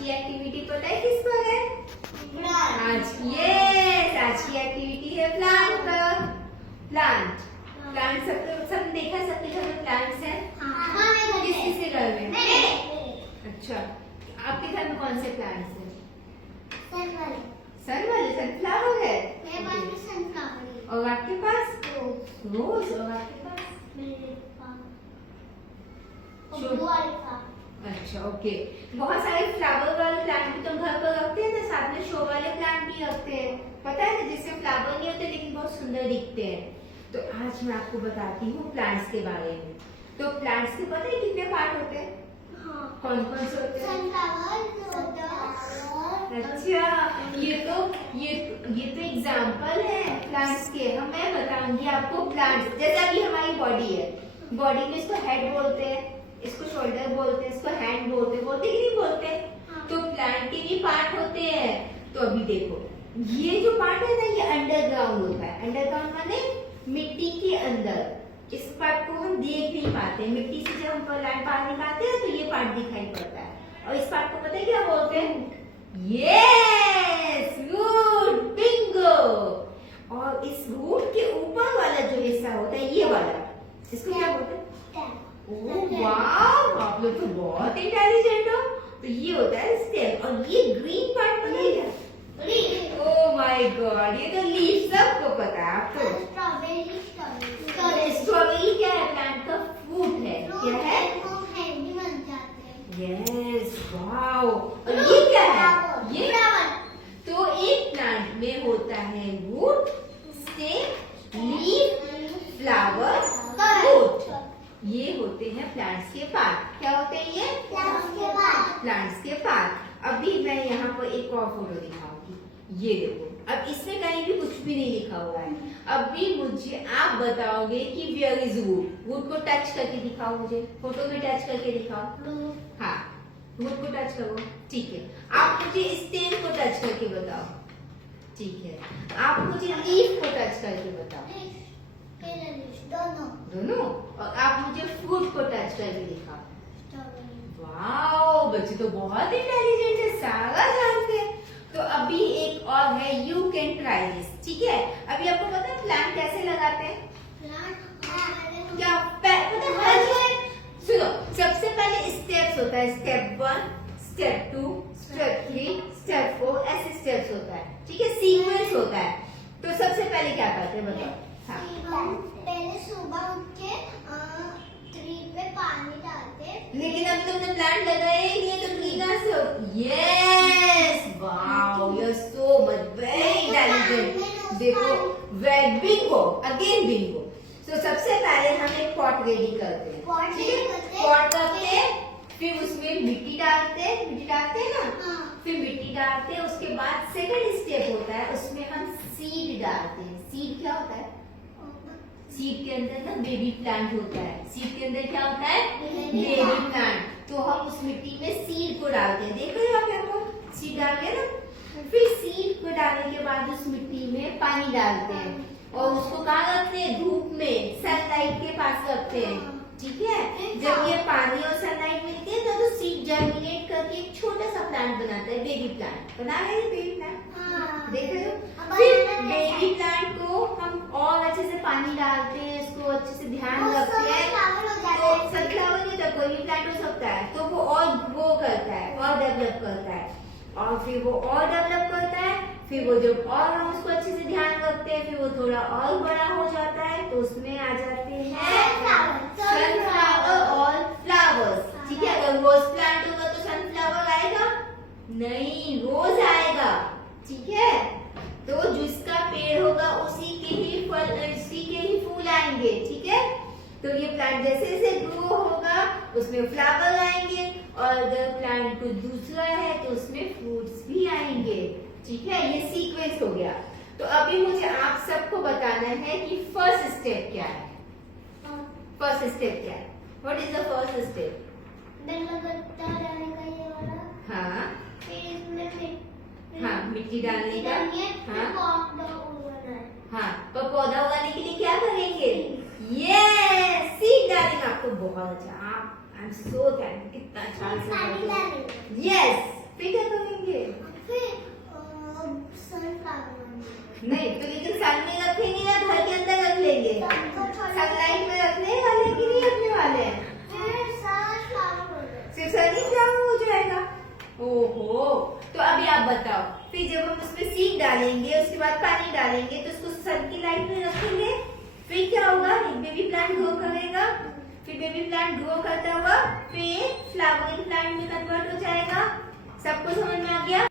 की एक्टिविटी पता है किस पर है? आज की एक्टिविटी है प्लांट पर। प्लांट सब देखा, सबके घर में प्लांट्स हैं? किस किसके घर में? अच्छा, आपके घर में कौन से प्लांट्स हैं? सनफ्लावर है। और आपके पास? रोज। और आपके पास? अच्छा, ओके। बहुत सारे फ्लावर वाले प्लांट भी तो घर पर रखते हैं ना, साथ में शो वाले प्लांट भी रखते हैं, पता है ना, जिससे फ्लावर नहीं होते लेकिन बहुत सुंदर दिखते हैं। तो आज मैं आपको बताती हूँ प्लांट्स के बारे में। तो प्लांट्स के पता है कितने पार्ट होते हैं? कौन कौन से होते हैं? अच्छा, ये तो एग्जाम्पल है प्लांट्स के। मैं बताऊंगी आपको प्लांट्स, जैसा कि हमारी बॉडी है, बॉडी में इसको हेड बोलते हैं, इसको शोल्डर बोलते हैं, इसको हैंड बोलते हैं, बोलते कि नहीं बोलते? तो प्लांट के भी पार्ट होते हैं। तो अभी देखो, ये जो पार्ट है ना, ये अंडरग्राउंड होता है। अंडरग्राउंड माने मिट्टी के अंदर। इस पार्ट को हम देख नहीं पाते, मिट्टी से जब हम प्लांट बाहर निकालते हैं तो ये पार्ट दिखाई पड़ता है। और इस पार्ट को पता है क्या बोलते हैं? Yes, root, bingo. और इस रूट के ऊपर वाला जो हिस्सा होता है, ये वाला, इसको क्या बोलते हैं? ओह वाव, आप लोग तो बहुत इंटेलिजेंट हो। तो ये होता है स्टेम। और ये ग्रीन पार्ट पता है क्या? ओह माय गॉड, ये तो लीफ सबको पता है। आप तो स्ट्रॉबेरी क्या है? प्लांट का फ्रूट है। क्या है? Yes, wow. और ये क्या है? ये तो एक प्लांट में होता है root, stem, leaf, flower, fruit. ये होते हैं प्लांट्स के पार्ट। क्या होते हैं ये? प्लांट्स के पार्ट। अभी मैं यहाँ पर एक और फोटो दिखाऊंगी, ये देखो। अब इसमें कहीं भी कुछ भी नहीं लिखा हुआ है। अभी मुझे आप बताओगे कि वेयर इज वुड। वुड को टच करके दिखाओ, मुझे फोटो में टच करके दिखाओ। हाँ, वुड को टच करो, ठीक है। आप मुझे स्टेम को टच करके बताओ, ठीक है। आप मुझे लीफ को टच करके बताओ, दोनों। और आप मुझे फ्रूट को टच करके दिखाओ। वाओ, बच्चे तो बहुत इंटेलिजेंट है, सारा जानते हैं। तो अभी एक और है, यू कैन ट्राई दिस, ठीक है। अभी आपको पता है प्लांट कैसे लगाते हैं? क्या पता है? सुनो, सबसे पहले स्टेप्स होता है, स्टेप 1, स्टेप 2, स्टेप 3, स्टेप 4, ऐसे स्टेप्स होता है, ठीक है, सीक्वेंस होता है। तो सबसे पहले क्या करते हैं बताओ? पहले सुबह उठ के ट्री पे पानी डालते। लेकिन अभी तुमने प्लांट लगाया ही नहीं है, तो ट्री कहाँ से हो? Yes, wow, you are so much very intelligent. देखो, बिंगो, अगेन बिंगो। तो सबसे पहले हम एक पॉट रेडी करते हैं, पॉट करते हैं, फिर उसमें मिट्टी डालते हैं ना। फिर मिट्टी डालते हैं, उसके बाद सेकंड स्टेप होता है, उसमें हम सीड डालते हैं। सीड क्या होता है? सीड के अंदर ना बेबी प्लांट होता है। सीड के अंदर क्या होता है? Baby plant. तो हम उस मिट्टी में सीड को डालते हैं। देखो यहाँ पे आपको सीड डाल के ना, फिर सीड को डालने के बाद उस मिट्टी में पानी डालते हैं और उसको कहाँ रखते हैं? धूप में, सनलाइट के पास रखते हैं, ठीक है। जब ये पानी और सनलाइट मिलती है तो सीड जर्मिनेट करके एक छोटा सा प्लांट बनाता है, बेबी प्लांट बना है। बेबी प्लांट देख रहे हो? फिर बेबी प्लांट को हम और अच्छे से पानी डालते हैं, इसको अच्छे से ध्यान रखते हैं। तो सनफ्लावर नहीं तो कोई भी प्लांट हो सकता है, तो वो और ग्रो करता है और डेवलप करता है, और फिर वो और डेवलप करता है। फिर वो जब और हम उसको अच्छे से ध्यान रखते हैं, फिर वो थोड़ा और बड़ा हो जाता है, तो उसमें आ जाते हैं सनफ्लावर और फ्लावर्स, ठीक है। अगर रोज प्लांट होगा तो सनफ्लावर आएगा नहीं, रोज आएगा, ठीक है। तो जिसका पेड़ होगा उसी के ही फल, उसी के ही फूल आएंगे, ठीक है। तो ये प्लांट जैसे जैसे ग्रो होगा उसमें फ्लावर आएंगे, और अगर प्लांट कोई दूसरा है तो उसमें फ्रूट्स भी आएंगे, ठीक है। ये सीक्वेंस हो गया। तो अभी मुझे आप सबको बताना है कि फर्स्ट स्टेप क्या है। फर्स्ट स्टेप क्या है? What is the first step? हाँ, फिर इसमें हाँ, मिट्टी डालने का। हाँ, तो पौधा उगाने के लिए क्या करेंगे? ये सीड डालेंगे। आपको बहुत अच्छा, आप आई एम सो थैंकफुल, कितना अच्छा। यस, फिर क्या करेंगे? फिर सनफ्लावर नहीं तो लेकिन सन में रखेंगे या घर के अंदर रख लेंगे? सनलाइट में रखने वाले कि नहीं रखने वाले हैं? फिर सनफ्लावर सिर्फ सनफ्लावर हो जाएगा। ओहो, तो अभी आप बताओ, फिर जब हम उसमें सीड डालेंगे उसके बाद पानी डालेंगे तो उसको सन की लाइट में रखेंगे, फिर क्या होगा? एक बेबी प्लांट ग्रो करेगा, फिर बेबी प्लांट ग्रो करता हुआ फिर फ्लावरिंग प्लांट में कन्वर्ट हो जाएगा। सबको समझ में आ गया?